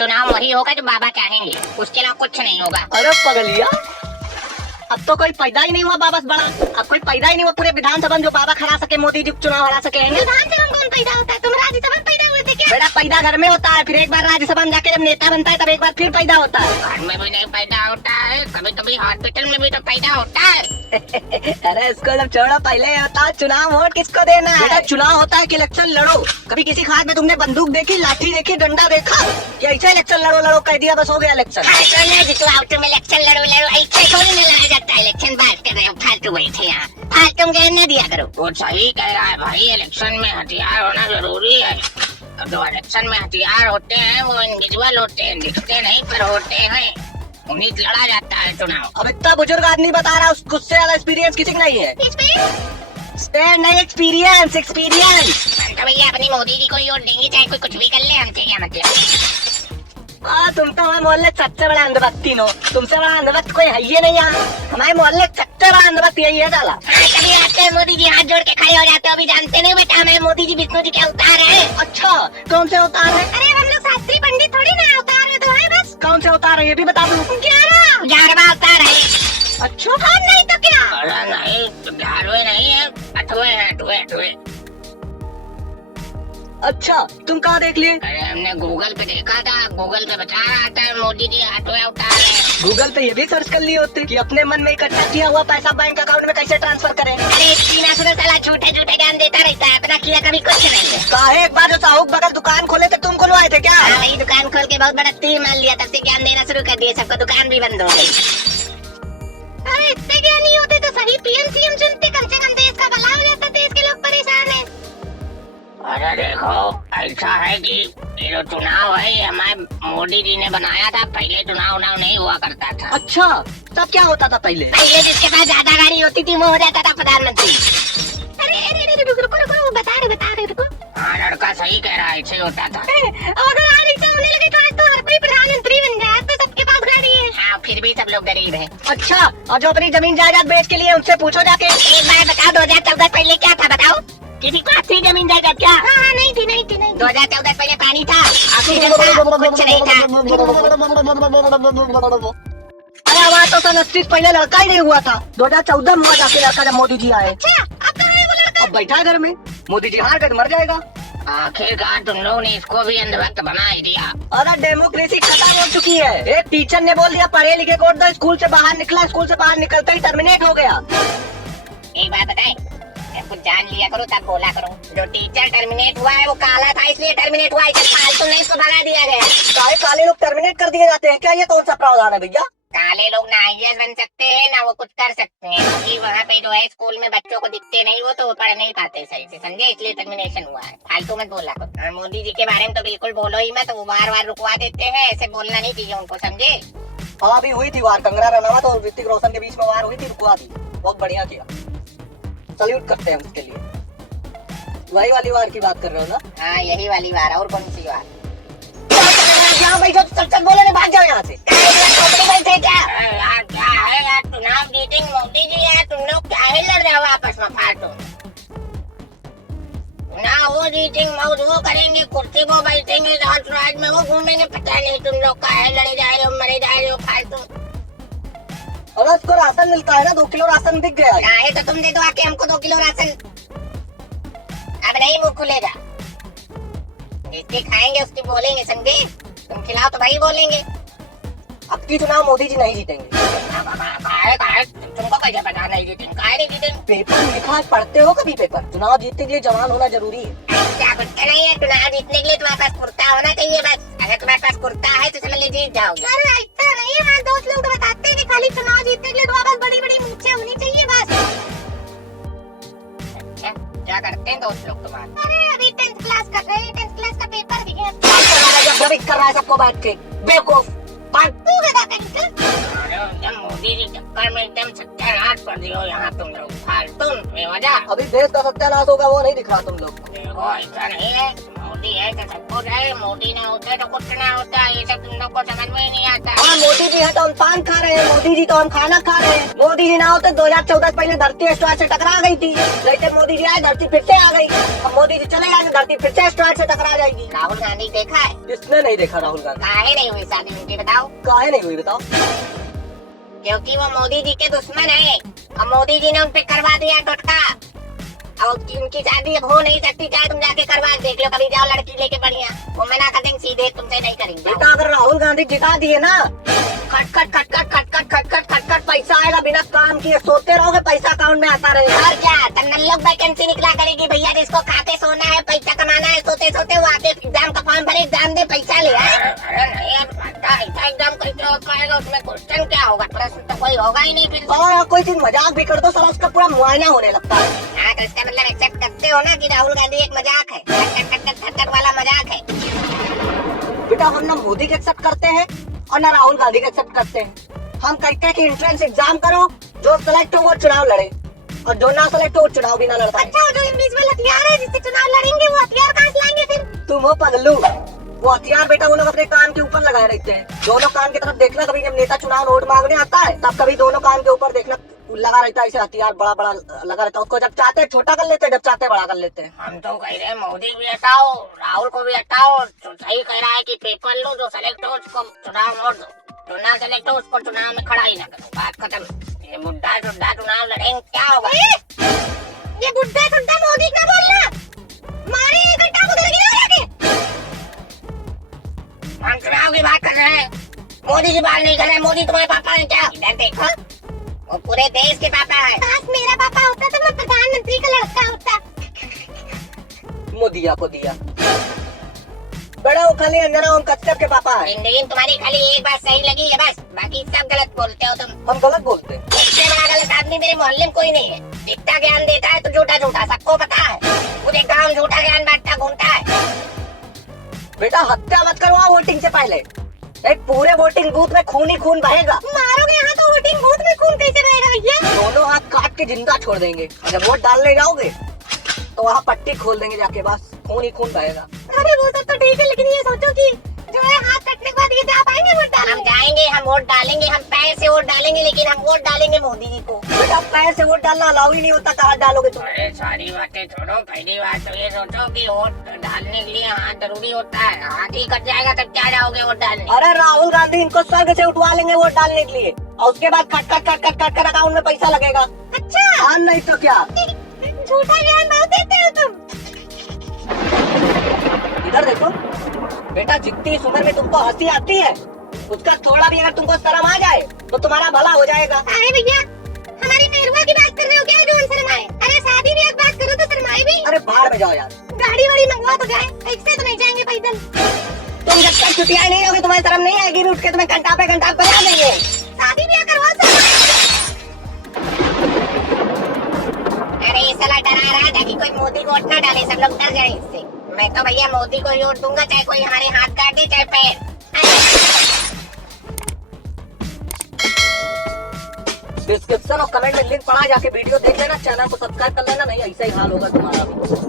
चुनाव वही होगा जो बाबा चाहेंगे, उसके अलावा कुछ नहीं होगा। अरे पगलिया, अब तो कोई पैदा ही नहीं हुआ बाबा से बड़ा। अब कोई पैदा ही नहीं हुआ पूरे विधानसभा में जो बाबा हरा सके, मोदी जी चुनाव हरा सके। विधानसभा में कौन पैदा होता है? तुम राज्यसभा में पैदा हुए थे क्या? बेटा पैदा घर में होता है, फिर एक बार राज्यसभा में जाके जब नेता बनता है तब एक बार फिर पैदा होता है। घर में भी नहीं पैदा होता है, कभी कभी हॉस्पिटल में भी तो पैदा होता है। अरे इसको जब छोड़ो, पहले ये बताओ चुनाव वोट किसको देना है? बेटा चुनाव होता है कि इलेक्शन लड़ो। कभी किसी के हाथ में तुमने बंदूक देखी, लाठी देखी, डंडा देखा? या ऐसे इलेक्शन लड़ो लड़ो कह दिया बस हो गया इलेक्शन? तुम इलेक्शन लड़ो ऐसे थोड़ी ना लड़ा जाता है इलेक्शन। बात कर रहे हो फालतू बैठे यहाँ, फालतू में कहने दिया करो। वो सही कह रहा है भाई, इलेक्शन में हथियार होना जरूरी है। जो इलेक्शन में हथियार होते हैं वो इंडिविजुअल होते हैं, दिखते नहीं पर होते हैं, उन्हीं से लड़ा जाता है चुनाव। अब इतना बुजुर्ग आदमी बता रहा है, उससे ज्यादा एक्सपीरियंस किसी का नहीं है। नहीं, एक्सपीरियंस एक्सपीरियंस। भैया अपनी मोदी जी को ही वोट देंगे, चाहे कोई कुछ भी कर ले, हमसे क्या मतलब। तुम तो हमारे मोहल्ले सबसे बड़ा अंधभक्त हो, तुमसे बड़ा अंधभक्त कोई है ही नहीं यहाँ। हमारे मोहल्ले सबसे बड़ा अंधभक्त यही है साला। कभी आते हैं मोदी जी हाथ जोड़ के खड़े हो जाते हो, अभी जानते नहीं बेटा हमारे मोदी जी विष्णु जी के अवतार है। अच्छा, कौन से अवतार है? अरे हम लोग शास्त्री पंडित थोड़ी ना, अवतार है तो है बस। कौन से अवतार है ये भी बता दो। 11वां अवतार है। अच्छा, हम नहीं तो क्या? अरे नहीं, 11वें नहीं है, 8वें है, 8वें। अच्छा, तुम कहाँ देख लिए? अरे हमने गूगल पे देखा था, गूगल पे बता रहा था मोदी जी 8वें अवतार है। गूगल पे ये भी सर्च कर लिए होते कि अपने मन में इकट्ठा किया हुआ पैसा बैंक अकाउंट में कैसे ट्रांसफर करें। अरे तीना सुना साला झूठे झूठे ज्ञान देता रहता है, अपना किया कभी कुछ नहीं है। काहे एक बार जो साहूक बगल दुकान खोले थे तुम खुलवाए थे क्या? हाँ वही दुकान खोल के बहुत बड़ा तीर मान लिया, तब से ज्ञान देना शुरू कर दिए, सबको दुकान भी बंद हो गई। अरे इतने ज्ञानी होते तो सही पीएम सीएम चुनते, कम से कम देश का भला हो जाता, देश के लोग परेशान है। अरे देखो ऐसा है कि ये जो चुनाव है हमारे मोदी जी ने बनाया था, पहले चुनाव नहीं हुआ करता था। अच्छा, तब क्या होता था पहले? पहले जिसके पास ज्यादा गाड़ी होती थी वो हो जाता था प्रधानमंत्री। अरे रुको बता रहे रुको। हाँ लड़का सही कह रहा है, ऐसे होता था। अगर गाड़ी से होने लगे तो आज तो हर कोई प्रधानमंत्री बन जाए, तो सबके पास गाड़ी है। हाँ फिर भी सब लोग गरीब हैं। अच्छा, और जो अपनी जमीन जायदाद बेच के लिए उनसे पूछो जाके। एक बार बताओ 2014 पहले क्या था, बताओ किसी को थी जमीन जायदाद क्या? हाँ नहीं थी। 2014 पहले पानी था, ऑक्सीजन था, कुछ नहीं था। अरे वहाँ तो सन 80 पहले लड़का ही नहीं हुआ था, 2014 में हुआ जाके लड़का जब मोदी जी आए। अच्छा अब कहाँ है वो लड़का? अब बैठा है घर में, मोदी जी हार कर मर जाएगा। आखिरकार तुम लोगों ने इसको भी अंधभक्त बना ही दिया। अरे डेमोक्रेसी खत्म हो चुकी है। एक टीचर ने बोल दिया पढ़े लिखे को दो, स्कूल से बाहर निकला, स्कूल से बाहर निकलते ही टर्मिनेट हो गया। एक बात बताएं, कुछ जान लिया करो तब बोला करो। जो टीचर टर्मिनेट हुआ है वो काला था इसलिए टर्मिनेट हुआ है, फालतू नहीं इसको भगा दिया गया। काले लोग टर्मिनेट कर दिए जाते हैं क्या? ये कौन सा प्रावधान है भैया? काले लोग ना आईएएस बन सकते हैं ना वो कुछ कर सकते हैं, क्योंकि वहाँ पे जो है स्कूल में बच्चों को दिखते नहीं वो, तो वो पढ़ नहीं पाते सही से, समझे? इसलिए टर्मिनेशन हुआ है। फालतू मत बोला करो। और मोदी जी के बारे में तो बिल्कुल बोलो ही मत, वो बार रुकवा देते हैं, ऐसे बोलना नहीं चाहिए उनको, समझे? हाँ अभी हुई थी वार, कंगना रनावत और ऋतिक रोशन के बीच में वार हुई थी, रुकवा दी, बहुत बढ़िया किया, सल्यूट करते हैं उसके लिए। वही वाली वार की बात कर रहे हो ना? हाँ यही वाली वार, और कौन सी वार? यहाँ बैठो तो चल बोले नहीं, भाग जाओ यहाँ से। क्या है यार, चुनाव जीतेंगे मोदी जी यार, तुम लोग क्या ही लड़ रहे हो आपस में फालतू? ना वो जीतेंगे मौज वो करेंगे, कुर्सी को बैठेंगे, राज में वो घूमेंगे, पता नहीं तुम लोग क्या है, लड़े जा रहे हो मरे जा रहे हो फालतू। और उसको राशन मिलता है ना, 2 किलो राशन बिक गया है तो तुम दे दो आके हमको 2 किलो राशन। अब नहीं मुँह खुलेगा, जिसके खाएंगे उसकी बोलेंगे, समझे? तुम खिलाओ तो भाई बोलेंगे। अब की चुनाव मोदी जी नहीं जीतेंगे। तुमको कैसे पता नहीं जीतेंगे? काहे नहीं जीतेंगे? पेपर लिखा है, पढ़ते हो कभी पेपर? चुनाव जीतने के लिए जवान होना जरूरी है। क्या कुछ नहीं है, चुनाव जीतने के लिए तुम्हारे पास कुर्ता होना चाहिए बस। अगर तुम्हारे पास कुर्ता है तो समझ लीजिए जीत जाओगे। अरे ऐसा नहीं है, हमारे दोस्त लोग तो बताते हैं कि खाली चुनाव जीतने के लिए तुम्हारे पास बड़ी मूंछें होनी चाहिए बस। अच्छा क्या करते हैं दोस्त लोग तुम्हारे? अरे अभी 10th क्लास कर रहे हैं, 10th क्लास का पेपर भी है। कर रहा है सबको बैठ के, बेवकूफ मोदी जी चक्कर में एकदम सत्यानाश कर दियो यहाँ तुम लोग, फालतू बेवजह। अभी देश का सत्यानाश होगा वो नहीं दिख रहा तुम लोग। देखो ऐसा नहीं है, मोदी है तो सब कुछ है, मोदी ना होते तो कुछ ना होता। ये सब तुम लोग को समझ में ही नहीं आता। हाँ, मोदी जी है तो हम पान खा रहे हैं, मोदी जी तो हम खाना खा रहे हैं। मोदी जी ना होते 2014 पहले धरती एस्ट्रॉयड से टकरा गई थी, जैसे मोदी जी आए धरती फिर से आ गई। अब मोदी जी चले जाए धरती फिर से एस्ट्रॉयड से टकरा जाएगी। राहुल गांधी देखा है? किसने नहीं देखा राहुल गांधी? काहे नहीं हुई शादी उनकी बताओ? काहे नहीं हुई बताओ? क्योंकि वो मोदी जी के दुश्मन है और मोदी जी ने उन पे करवा दिया टोटका। और उनकी शादी अब हो नहीं सकती, चाहे तुम जाके करवा देख लो, कभी जाओ लड़की लेके बढ़िया, वो मना कर देंगे सीधे, तुमसे नहीं करेंगे। बेटा अगर राहुल गांधी जिता दिए ना, खट खट खट खट खट खट खट खट खट खट पैसा आएगा बिना काम किए, सोते रहोगे पैसा अकाउंट में आता रहेगा। और क्या तन्नल लोग वैकेंसी निकला करेगी भैया, जिसको खा के सोना है, पैसा कमाना है, सोते सोते वो आके एग्जाम का फॉर्म भरे, एग्जाम दे, पैसा ले आए। अरे नहीं यार, ऐसा एग्जाम कैसे हो पाएगा? उसमें क्वेश्चन क्या होगा? प्रश्न तो कोई होगा ही नहीं फिर। और कोई चीज मजाक भी कर दो साला उसका पूरा मुआयना होने लगता है। हाँ, तो इसका मतलब एक्सेप्ट करते हो ना कि राहुल गांधी एक मजाक है, खट खट खट खट वाला मजाक है। बेटा हम ना मोदी के एक्सेप्ट करते हैं और ना राहुल गांधी के एक्सेप्ट करते हैं। हम कहते हैं कि एंट्रेंस एग्जाम करो, जो सेलेक्ट हो वो चुनाव लड़े और जो ना सेलेक्ट हो वो चुनाव भी ना लड़ पाए। अच्छा, जो इनविजिबल हथियार है जिससे चुनाव लड़ेंगे, वो हथियार कहाँ से लाएंगे फिर? तुम हो पगलू, वो हथियार बेटा वो लोग अपने कान के ऊपर लगाए रहते हैं। दोनों कान की तरफ देखना, कभी जब नेता चुनाव वोट मांगने आता है तब कभी दोनों कान के ऊपर देखना लगा रहता है, ऐसे हथियार बड़ा बड़ा लगा रहता है। उसको जब चाहते हैं छोटा कर लेते हैं, जब चाहते हैं बड़ा कर लेते हैं। हम तो कह रहे हैं मोदी भी हटाओ, राहुल को भी हटाओ। तो सही कह रहा है कि पेपर लो, जो सेलेक्ट हो उसको चुनाव वोट दो, जो ना सेलेक्ट हो उसको चुनाव में खड़ा ही ना करो, बात खत्म। ये बुढ़ा सुड्ढा चुनाव लड़ेंगे, क्या होगा? ये बुढ़ा सुड्ढा मोदी का बोलना, मारे एक घंटा को उधर गिरा जाके। हम चुनाव की बात कर रहे हैं, मोदी की बात नहीं कर रहे। मोदी तुम्हारे पापा है क्या? इधर देखो, वो पूरे देश के पापा है। काश मेरा पापा होता तो मैं प्रधानमंत्री का लड़का होता। मोदिया को दिया बड़ा वो खाली अंजना ओम कश्यप के पापा है। जिंदगी में तुम्हारी खाली एक बात सही लगी है बस, बाकी सब गलत बोलते हो तुम। हम गलत बोलते हैं? इससे बड़ा गलत आदमी मेरे मोहल्ले में कोई नहीं है। जितना ज्ञान देता है तो झूठा झूठा, सबको पता है। पूरे गांव झूठा ज्ञान बांटता घूमता है। बेटा हत्या मत करवाओ वोटिंग से पहले, एक पूरे वोटिंग बूथ में खून ही खून बहेगा। मारोगे यहाँ तो वोटिंग बूथ में खून कैसे बहेगा भैया? दोनों हाथ काट के जिंदा छोड़ देंगे। जब वोट डालने जाओगे तो वहाँ पट्टी खोल देंगे जाके, बस खून ही खून बहेगा। अरे वो सब तो ठीक है, लेकिन ये सोचो कि जो है हाथ कटने के बाद ये जा पाएंगे वोट डालने? हम जाएंगे, हम वोट डालेंगे, हम पैर से वोट डालेंगे, लेकिन हम वोट डालेंगे मोदी जी को। बेटा पैर से वोट डालना अलाउ ही नहीं होता, कहाँ डालोगे तुम? अरे सारी बातें छोड़ो, पहली बात तो ये सोचो कि वोट डालने के लिए हाथ जरूरी होता है। हाथ ही कट जाएगा तब क्या जाओगे वोट डालने? अरे राहुल गांधी इनको स्वर्ग से उठवा लेंगे वोट डालने के लिए, और उसके बाद खट खट खट खट खट कर अकाउंट में पैसा लगेगा। अच्छा, हाँ नहीं तो क्या? झूठा ज्ञान बहुत देते हो तुम। इधर देखो बेटा, जितनी इस उम्र में तुमको हंसी आती है उसका थोड़ा भी अगर तुमको शर्म आ जाए तो तुम्हारा भला हो जाएगा। अरे भैया, हमारी मेहरुआ की बात कर रहे हो क्या जो शर्माए? अरे शादी ब्याह की बात करो तो शर्माए भी। अरे बाहर में जाओ यार, गाड़ी वाड़ी मंगवा तो जाए, ऐसे तो नहीं जाएंगे पैदल। तुम जब तक छुट्टियां नहीं होगी तुम्हारी शर्म नहीं आएगी, उठ के तुम्हें घंटा पे घंटा बजा देंगे। शादी ब्याह करवा सकते। अरे ये साला डरा रहा था कि कोई मोदी को वोट न डाले, सब लोग डर जाए इससे। मैं तो भैया मोदी को ही वोट दूंगा, चाहे कोई हमारे हाथ काट दे चाहे पैर। डिस्क्रिप्शन और कमेंट में लिंक पड़ा, जाके वीडियो देख लेना, चैनल को सब्सक्राइब कर लेना, नहीं ऐसा ही हाल होगा तुम्हारा भी।